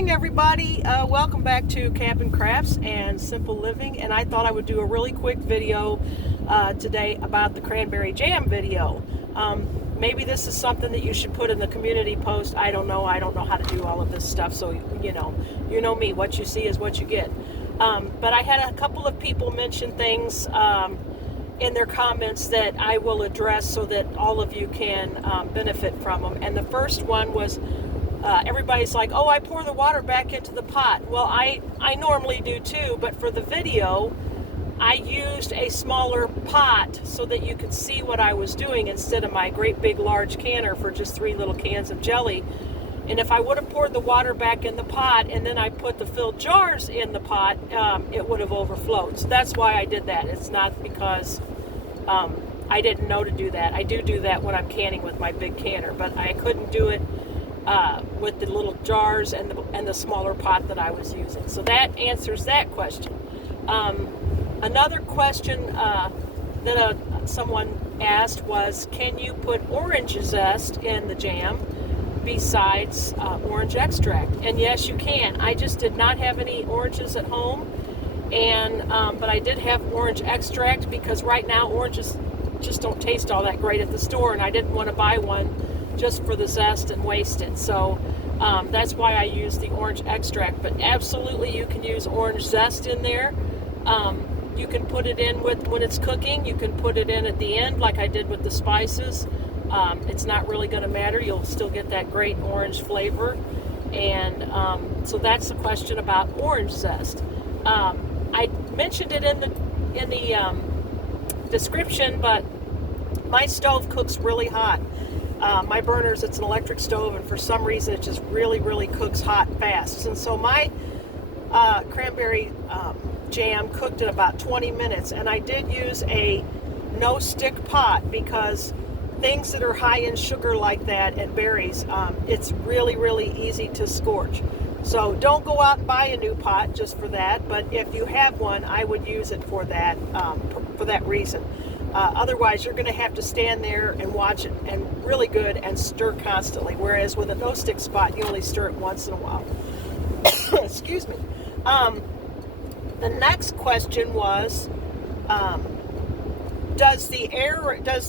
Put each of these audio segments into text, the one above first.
morning, everybody. Welcome back to Camp and Crafts and Simple Living. And I thought I would do a really quick video today about the cranberry jam video. Maybe this is something that you should put in the community post. I don't know. I don't know how to do all of this stuff. So, you know me. What you see is what you get. But I had a couple of people mention things in their comments that I will address so that all of you can benefit from them. And the first one was, everybody's like, oh, I pour the water back into the pot. Well, I normally do too, but for the video, I used a smaller pot so that you could see what I was doing instead of my great big large canner for just 3 little cans of jelly. And if I would have poured the water back in the pot and then I put the filled jars in the pot, it would have overflowed. So that's why I did that. It's not because I didn't know to do that. I do that when I'm canning with my big canner, but I couldn't do it with the little jars and the smaller pot that I was using. So that answers that question. Another question that someone asked was, can you put orange zest in the jam besides orange extract? And yes, you can. I just did not have any oranges at home, and but I did have orange extract because right now oranges just don't taste all that great at the store, and I didn't want to buy one just for the zest and waste it. So that's why I use the orange extract. But absolutely, you can use orange zest in there. You can put it in when it's cooking. You can put it in at the end like I did with the spices. It's not really going to matter. You'll still get that great orange flavor. And so that's the question about orange zest. I mentioned it in the description, but my stove cooks really hot. My burners, it's an electric stove, and for some reason it just really cooks hot fast. And so my cranberry jam cooked in about 20 minutes, and I did use a no-stick pot because things that are high in sugar like that and berries, it's really easy to scorch. So don't go out and buy a new pot just for that, but if you have one, I would use it for that reason. Otherwise, you're going to have to stand there and watch it and really good and stir constantly, whereas with a no-stick spot, you only stir it once in a while. Excuse me. The next question was, does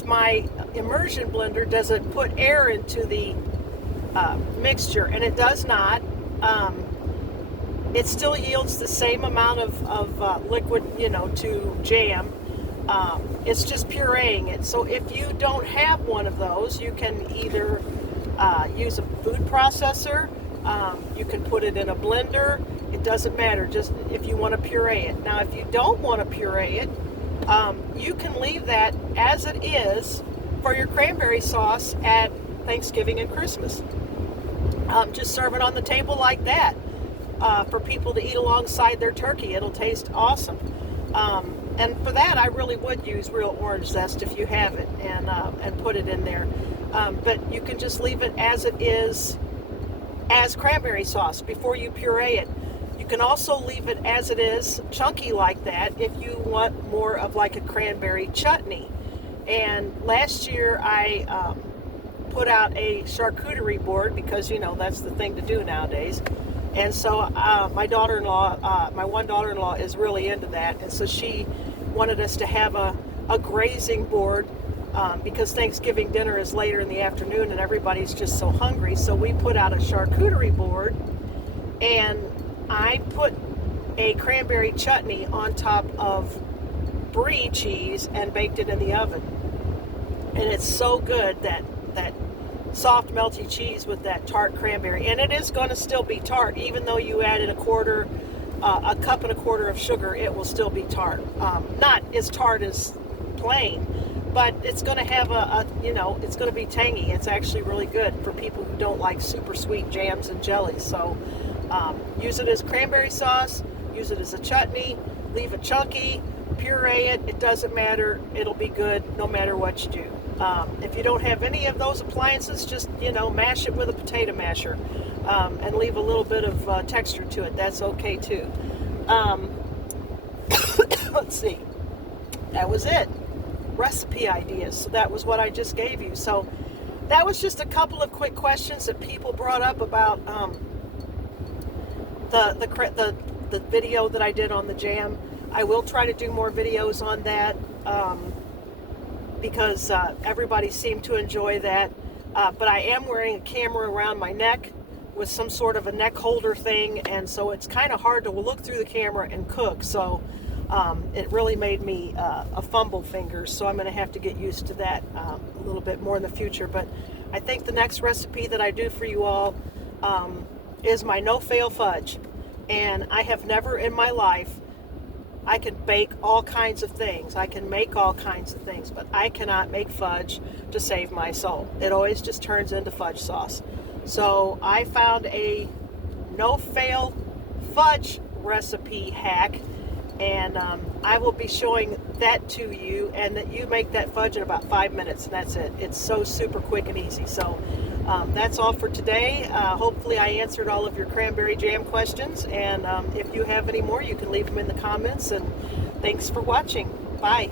my immersion blender, does it put air into the mixture? And it does not. It still yields the same amount of liquid, to jam. It's just pureeing it. So if you don't have one of those, you can either use a food processor, you can put it in a blender. It doesn't matter, just if you want to puree it. Now, if you don't want to puree it, you can leave that as it is for your cranberry sauce at Thanksgiving and Christmas. Just serve it on the table like that for people to eat alongside their turkey. It'll taste awesome. And for that, I really would use real orange zest if you have it, and put it in there. But you can just leave it as it is as cranberry sauce before you puree it. You can also leave it as it is, chunky like that, if you want more of like a cranberry chutney. And last year I put out a charcuterie board because, that's the thing to do nowadays. And so my one daughter-in-law is really into that. And so she wanted us to have a grazing board because Thanksgiving dinner is later in the afternoon and everybody's just so hungry. So we put out a charcuterie board, and I put a cranberry chutney on top of brie cheese and baked it in the oven. And it's so good, that soft melty cheese with that tart cranberry. And it is going to still be tart, even though you added a cup and a quarter of sugar, it will still be tart. Not as tart as plain, but it's going to have it's going to be tangy. It's actually really good for people who don't like super sweet jams and jellies. So use it as cranberry sauce, use it as a chutney, leave it chunky, puree it. It doesn't matter. It'll be good no matter what you do. If you don't have any of those appliances, just, mash it with a potato masher and leave a little bit of texture to it. That's okay too. Let's see. That was it. Recipe ideas. So that was what I just gave you. So that was just a couple of quick questions that people brought up about the video that I did on the jam. I will try to do more videos on that because everybody seemed to enjoy that. But I am wearing a camera around my neck with some sort of a neck holder thing, and so it's kind of hard to look through the camera and cook. So it really made me a fumble fingers, so I'm going to have to get used to that a little bit more in the future. But I think the next recipe that I do for you all is my no-fail fudge. And I have never in my life, I can bake all kinds of things, I can make all kinds of things, but I cannot make fudge to save my soul. It always just turns into fudge sauce. So I found a no-fail fudge recipe hack, and I will be showing that to you, and that you make that fudge in about 5 minutes, and that's it. It's so super quick and easy. So that's all for today. Hopefully I answered all of your cranberry jam questions, and if you have any more, you can leave them in the comments, and thanks for watching. Bye.